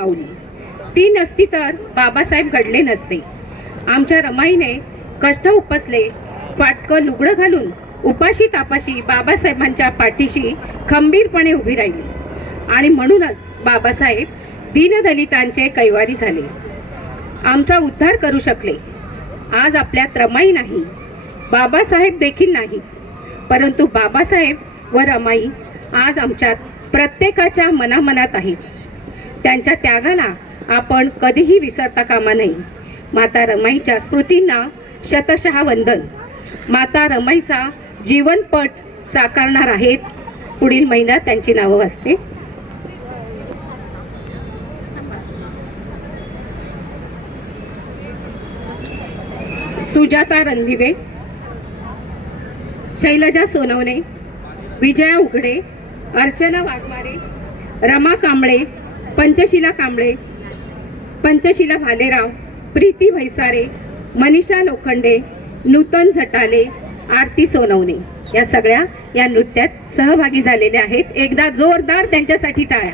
माऊली. ती नसती तर बाबासाहेब घडले नसते. आमच्या रमाईने कष्ट उपसले, फाटकं लुगडं घालून उपाशी तापाशी बाबासाहेबांच्या पाठीशी खंबीरपणे उभी राहिली. आणि म्हणूनच बाबासाहेब दीनदलितांचे कैवारी झाले, आमचा उद्धार करू शकले. आज आपल्यात रमाई नाही, बाबासाहेब देखील नाहीत, परंतु बाबासाहेब व रमाई आज आमच्यात प्रत्येकाच्या मनामनात आहेत. त्यांच्या त्यागाला आपण कधीही विसरता कामा नये. माता रमाईच्या स्मृतींना शतशः वंदन. माता रमाईचा जीवनपट साकारणार आहेत. पुढील महिन्यात त्यांची नावं वाचते. सुजाता रणदिवे, शैलजा सोनवणे, विजया उघडे, अर्चना वाघमारे, रमा कांबळे, पंचशीला कांबळे, पंचशीला भालेराव, प्रीती भैसारे, मनीषा लोखंडे, नूतन झटाले, आरती सोनवणे या सगळ्या या नृत्यात सहभागी झालेल्या आहेत. एकदा जोरदार त्यांच्यासाठी टाळ्या.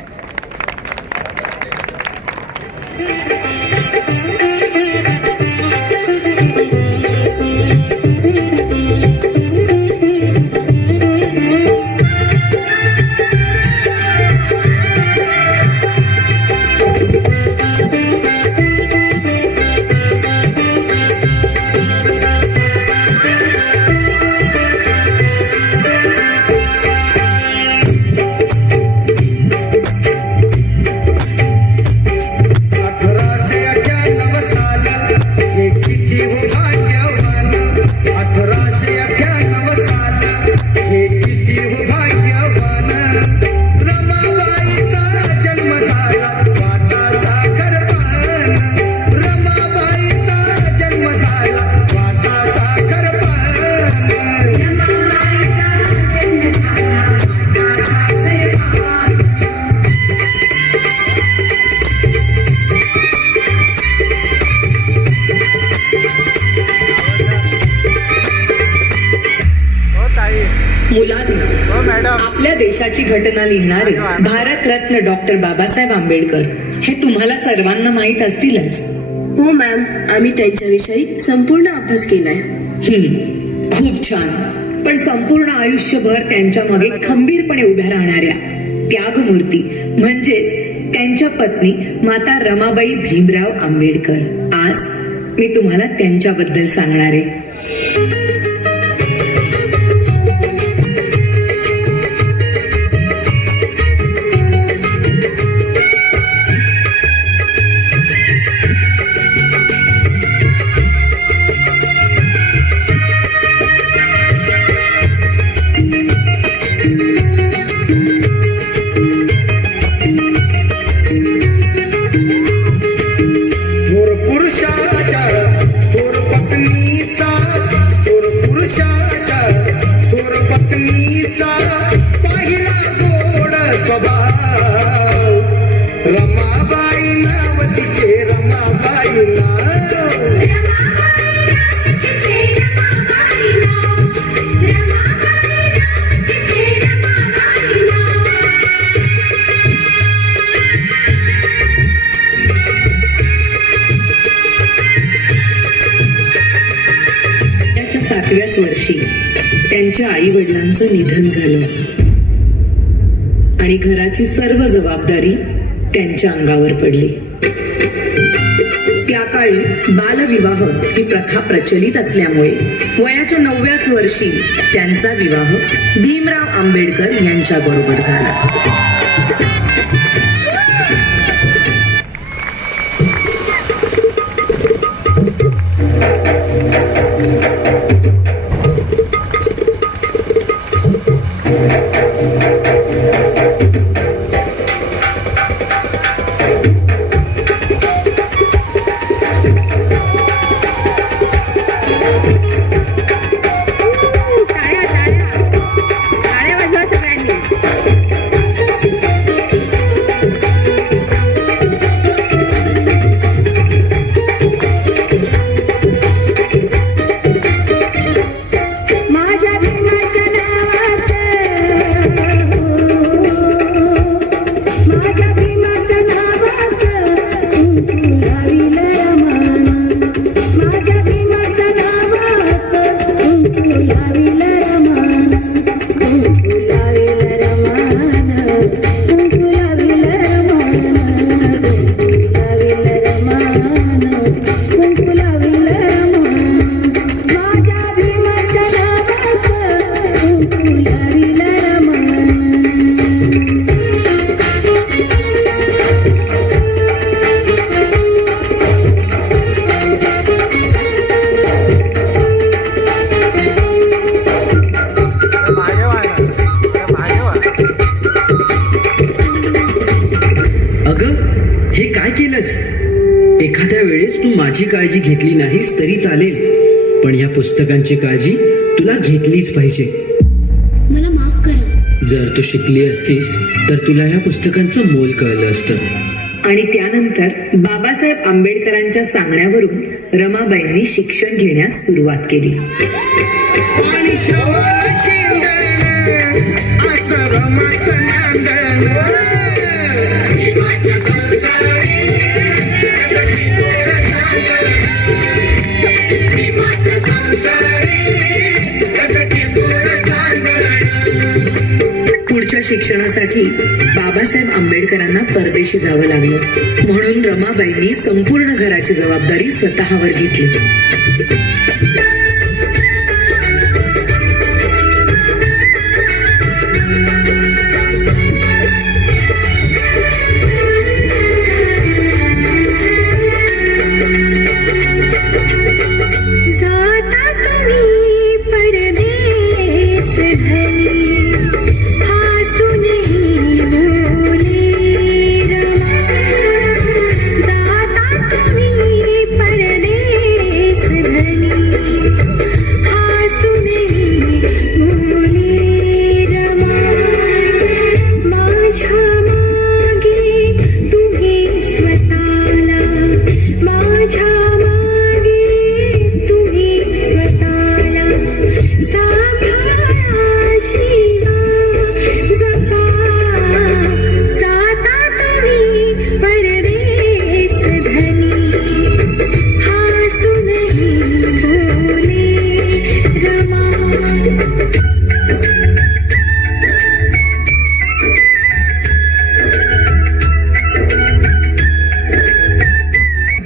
आपल्या देशाची घटना लिहिणारे भारतरत्न डॉक्टर बाबासाहेब आंबेडकर हे तुम्हाला सर्वांना माहित असतीलच. हो मॅम, आम्ही त्यांच्याविषयी संपूर्ण अभ्यास केलाय. खूप छान. पण संपूर्ण आयुष्यभर त्यांच्या मागे खंबीरपणे उभ्या राहणाऱ्या त्यागमूर्ती म्हणजेच त्यांच्या पत्नी माता रमाबाई भीमराव आंबेडकर आज मी तुम्हाला त्यांच्याबद्दल सांगणार आहे. सातव्याच वर्षी त्यांच्या आई वडिलांचं निधन झालं आणि घराची सर्व जबाबदारी त्यांच्या अंगावर पडली. त्या काळी बालविवाह ही प्रथा प्रचलित असल्यामुळे वयाच्या 9व्याच वर्षी त्यांचा विवाह भीमराव आंबेडकर यांच्या बरोबर झाला. काय केलंस? एखाद्या वेळेस तू माझी काळजी घेतली नाहीस तरी चालेल, पण या पुस्तकांची काळजी तुला घेतलीच पाहिजे. मला माफ करा. जर तू शिकली असतीस तर तुला या पुस्तकांचं मोल कळलं असतं. आणि त्यानंतर बाबासाहेब आंबेडकरांच्या सांगण्यावरून रमाबाईंनी शिक्षण घेण्यास सुरुवात केली. पुढच्या शिक्षणासाठी बाबासाहेब आंबेडकरांना परदेशी जावं लागलं. म्हणून रमाबाईंनी संपूर्ण घराची जबाबदारी स्वतःवर घेतली.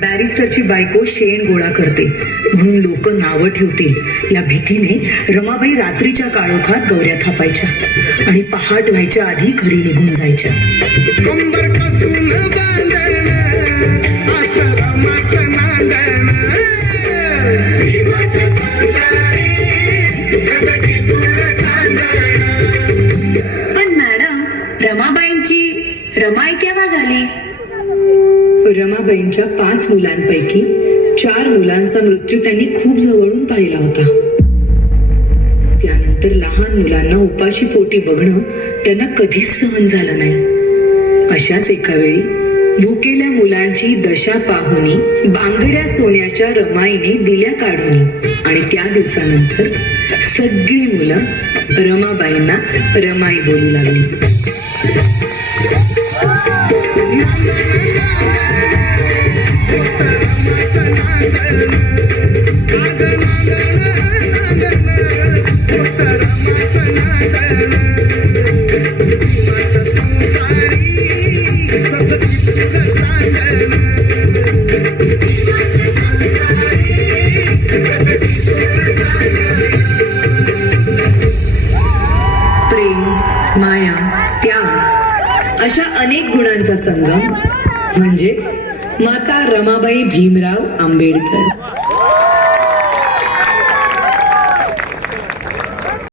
बॅरिस्टरची बायको शेण गोळा करते म्हणून लोक नावं ठेवतील या भीतीने रमाबाई रात्रीच्या काळोखात गौऱ्या थापायच्या आणि पहाट व्हायच्या आधी घरी निघून जायच्या. पण मॅडम, रमाबाईंची रमाई केव्हा झाली? रमाबाईंच्या 5 मुलांपैकी 4 मुलांचा मृत्यू त्यांनी खूप जवळून पाहिला होता. त्यानंतर लहान मुलांना उपाशी पोटी बघणं त्यांना कधीच सहन झालं नाही. अशाच एका वेळी भुकेल्या मुलांची दशा पाहुनी बांगड्या सोन्याच्या रमाईने दिल्या काढून आणि त्या दिवसानंतर सगळी मुलं रमाबाईंना रमाई बोलू लागली. प्रेम, माया, त्याग अशा अनेक गुणांचा संगम म्हणजेच माता रमाबाई भीमराव आंबेडकर.